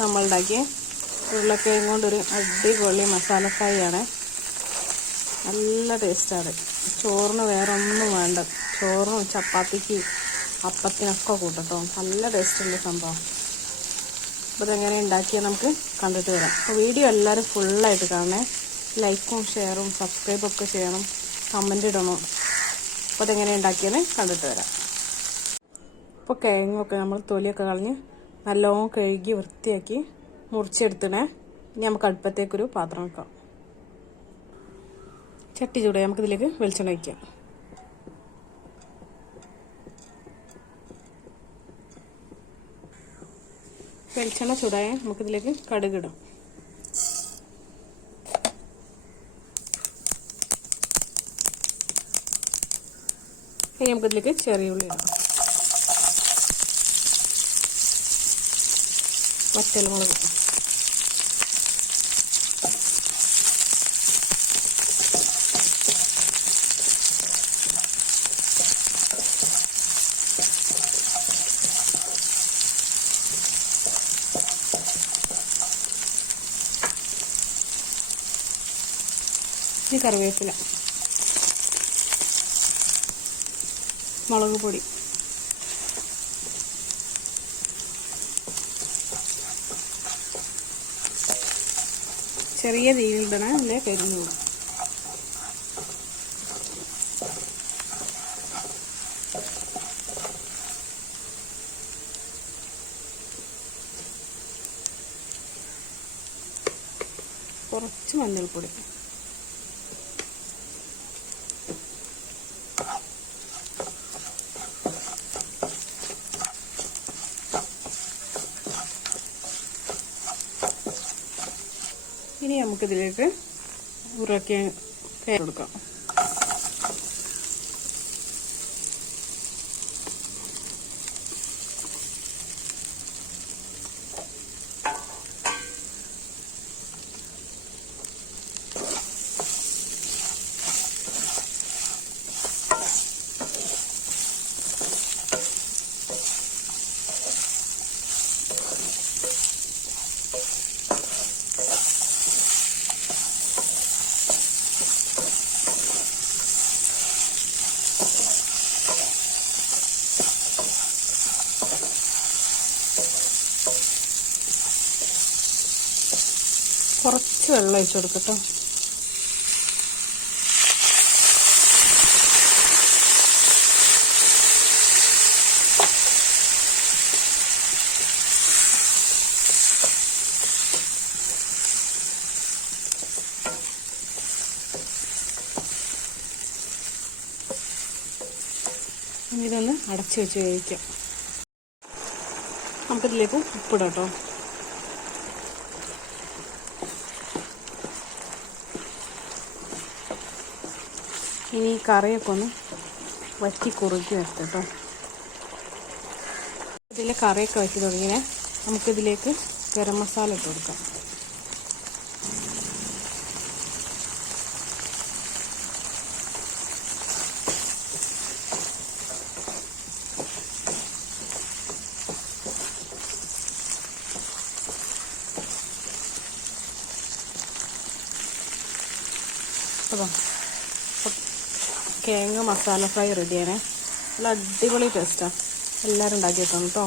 നമ്മളുണ്ടാക്കിയ ഉരുളക്കിഴങ്ങ് കൊണ്ടൊരു അടിപൊളി മസാല ഫ്രൈ ആണ്. നല്ല ടേസ്റ്റാണ്. ചോറിന് വേറെ ഒന്നും വേണ്ട. ചോറിനും ചപ്പാത്തിക്ക് അപ്പത്തിനൊക്കെ കൂട്ടട്ടോ. നല്ല ടേസ്റ്റുള്ള സംഭവം. അപ്പോൾ ഇതെങ്ങനെ ഉണ്ടാക്കിയാൽ നമുക്ക് കണ്ടിട്ട് വരാം. അപ്പോൾ വീഡിയോ എല്ലാവരും ഫുള്ളായിട്ട് കാണണേ. ലൈക്കും ഷെയറും സബ്സ്ക്രൈബും ഒക്കെ ചെയ്യണം, കമൻ്റ് ഇടണം. അപ്പോൾ അതെങ്ങനെ ഉണ്ടാക്കിയെന്ന് കണ്ടിട്ട് വരാം. ഇപ്പോൾ കിഴങ്ങൊക്കെ നമ്മൾ തൊലിയൊക്കെ കളഞ്ഞ് നല്ലോണം കഴുകി വൃത്തിയാക്കി മുറിച്ചെടുത്തിണേ. ഇനി നമുക്ക് അടുപ്പത്തേക്കൊരു പാത്രം വെക്കാം. ചട്ടി ചൂടായി നമുക്കിതിലേക്ക് വെളിച്ചെണ്ണ വയ്ക്കാം. വെളിച്ചെണ്ണ ചൂടായ നമുക്കിതിലേക്ക് കടുകിടാം. ഇനി നമുക്കിതിലേക്ക് ചെറിയ ഉള്ളി ഇടാം. വറ്റൽമുളക്, ഇനി കറിവേപ്പില, മുളക് പൊടി, ചെറിയ തീയിലിടണ അല്ലേ കരിഞ്ഞു. കുറച്ച് മഞ്ഞൾപ്പൊടി, ഇനി നമുക്കിതിലേക്ക് ഉരുളക്കിഴങ്ങ് കയറി കൊടുക്കാം. കുറച്ച് വെള്ളം ഒഴിച്ചു കൊടുക്കട്ടോ. ഇതൊന്ന് അടച്ചു വെച്ച് വേവിക്കാം. നമുക്കിതിലേക്ക് ഉപ്പിടാം കേട്ടോ. ഇനി കറിയൊക്കെ ഒന്ന് വറ്റി കുറുക്കി വെക്കാം കേട്ടോ. ഇതിൽ കറിയൊക്കെ വറ്റി തുടങ്ങിയേ നമുക്കിതിലേക്ക് ഗരം മസാല ഇട്ട് കൊടുക്കാം. അപ്പോൾ കിഴങ്ങ് മസാല ഫ്രൈ റെഡിയാണ്. നല്ല അടിപൊളി ടേസ്റ്റാണ്. എല്ലാവരും ഉണ്ടാക്കി വെക്കണം കേട്ടോ.